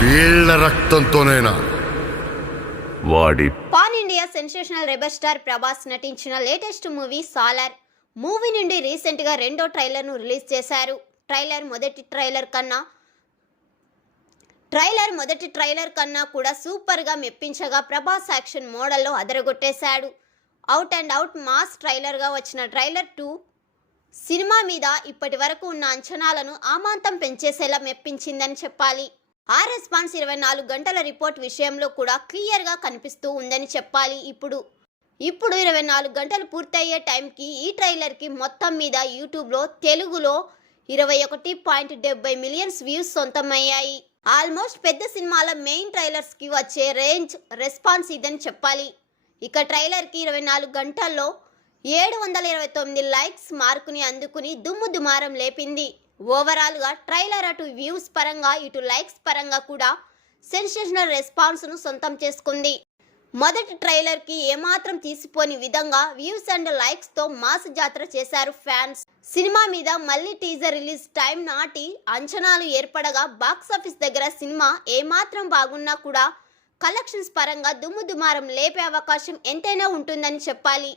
వీళ్ళ రక్తంతోనైనా వాడి pan India sensational rebel star Prabhas నటించిన లేటెస్ట్ మూవీ సాలార్ మూవీ నుండి రీసెంట్ గా రెండో ట్రైలర్ ను రిలీజ్ చేశారు. మొదటి ట్రైలర్ కన్నా కూడా సూపర్ గా మెప్పించగా ప్రభాస్ యాక్షన్ మోడల్లో అదరగొట్టేశాడు. Out and out mass trailer గా వచ్చిన ట్రైలర్ 2 సినిమా మీద ఇప్పటి వరకు ఉన్న అంచనాలను ఆమాంతం పెంచేసేలా మెప్పించిందని చెప్పాలి. ఆ రెస్పాన్స్ 24 గంటల రిపోర్ట్ విషయంలో కూడా క్లియర్గా కనిపిస్తూ ఉందని చెప్పాలి. ఇప్పుడు 24 గంటలు పూర్తయ్యే టైంకి ఈ ట్రైలర్కి మొత్తం మీద యూట్యూబ్లో తెలుగులో 21.70 మిలియన్స్ వ్యూస్ సొంతమయ్యాయి. ఆల్మోస్ట్ పెద్ద సినిమాల మెయిన్ ట్రైలర్స్కి వచ్చే రేంజ్ రెస్పాన్స్ ఇదని చెప్పాలి. ఇక ట్రైలర్కి 24 గంటల్లో 729 లైక్స్ మార్కుని అందుకుని దుమారం లేపింది. ఓవరాల్గా ట్రైలర్ అటు వ్యూస్ పరంగా ఇటు లైక్స్ పరంగా కూడా సెన్సేషనల్ రెస్పాన్స్ను సొంతం చేసుకుంది. మొదటి ట్రైలర్కి ఏమాత్రం తీసిపోని విధంగా వ్యూస్ అండ్ లైక్స్తో మాస్ జాతర చేశారు ఫ్యాన్స్. సినిమా మీద మళ్ళీ టీజర్ రిలీజ్ టైం నాటి అంచనాలు ఏర్పడగా బాక్సాఫీస్ దగ్గర సినిమా ఏమాత్రం బాగున్నా కూడా కలెక్షన్స్ పరంగా దుమారం లేపే అవకాశం ఎంతైనా ఉంటుందని చెప్పాలి.